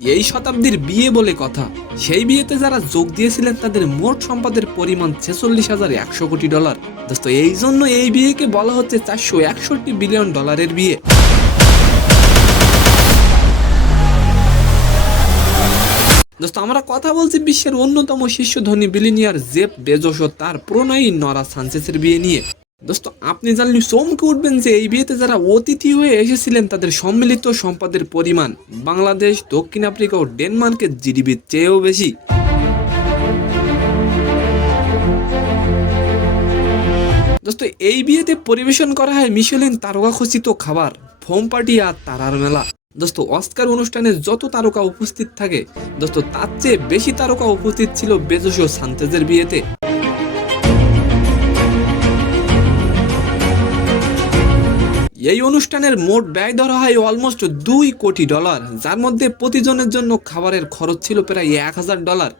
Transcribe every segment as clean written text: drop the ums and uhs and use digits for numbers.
এই শতাব্দীর বিয়ে বলে কথা। সেই বিয়েতে যারা যোগ দিয়েছিলেন তাদের মোট সম্পদের পরিমাণ 46,100 কোটি ডলার। দোস্ত, এই জন্য এই বিয়েকে বলা হচ্ছে 461 বিলিয়ন ডলারের বিয়ে। দোস্ত, আমরা কথা বলছি বিশ্বের অন্যতম শীর্ষ ধনী বিলিনিয়ার জেফ বেজোস ও তার প্রণয়ী নরা সানচেজের বিয়ে নিয়ে। দোস্ত, আপনি জানলে চমকে উঠবেন যে এই বিয়েতে যারা অতিথি হয়ে এসেছিলেন তাদের সম্মিলিত সম্পদের পরিমাণ বাংলাদেশ, দক্ষিণ আফ্রিকা ও ডেনমার্কের জিডিপির চেয়েও বেশি। দোস্ত, এই বিয়েতে পরিবেশন করা হয় মিশেলিন তারকা খচিত খাবার, ফোম পার্টি আর তারার মেলা। দোস্ত, অস্কার অনুষ্ঠানে যত তারকা উপস্থিত থাকে দোস্ত, তার চেয়ে বেশি তারকা উপস্থিত ছিল বেজোস ও সানচেজের বিয়েতে। এই অনুষ্ঠানের মোট ব্যয় ধরা হয় অলমোস্ট $2 কোটি, যার মধ্যে প্রতিজনের জন্য খাবারের খরচ ছিল প্রায় $1,000।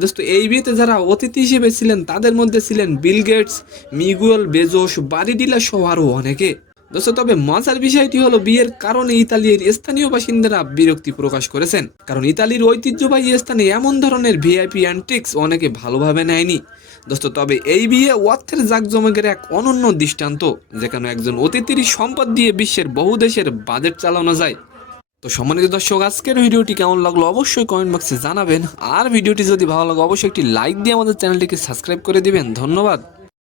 দোস্ত, এই বিয়েতে যারা অতিথি হিসেবে ছিলেন তাদের মধ্যে ছিলেন বিল গেটস, মিগুয়েল বেজোস, বারি ডিলার সহ আরও অনেকে। দোস্ত, তবে মজার বিষয়টি হলো বিয়ের কারণে ইতালির স্থানীয় বাসিন্দারা বিরক্তি প্রকাশ করেছেন, কারণ ইতালির ঐতিহ্যবাহী স্থানে এমন ধরনের ভিআইপি অ্যান্টিক্স অনেকে ভালোভাবে নেয়নি। দোস্ত, তবে এই বিয়ে অর্থের জাঁকজমকের এক অনন্য দৃষ্টান্ত, যেখানে একজন অতিথির সম্পদ দিয়ে বিশ্বের বহু দেশের বাজেট চালানো যায়। তো সম্মানিত দর্শক, আজকের ভিডিওটি কেমন লাগলো অবশ্যই কমেন্ট বক্সে জানাবেন, আর ভিডিওটি যদি ভালো লাগে অবশ্যই একটি লাইক দিয়ে আমাদের চ্যানেলটিকে সাবস্ক্রাইব করে দিবেন। ধন্যবাদ।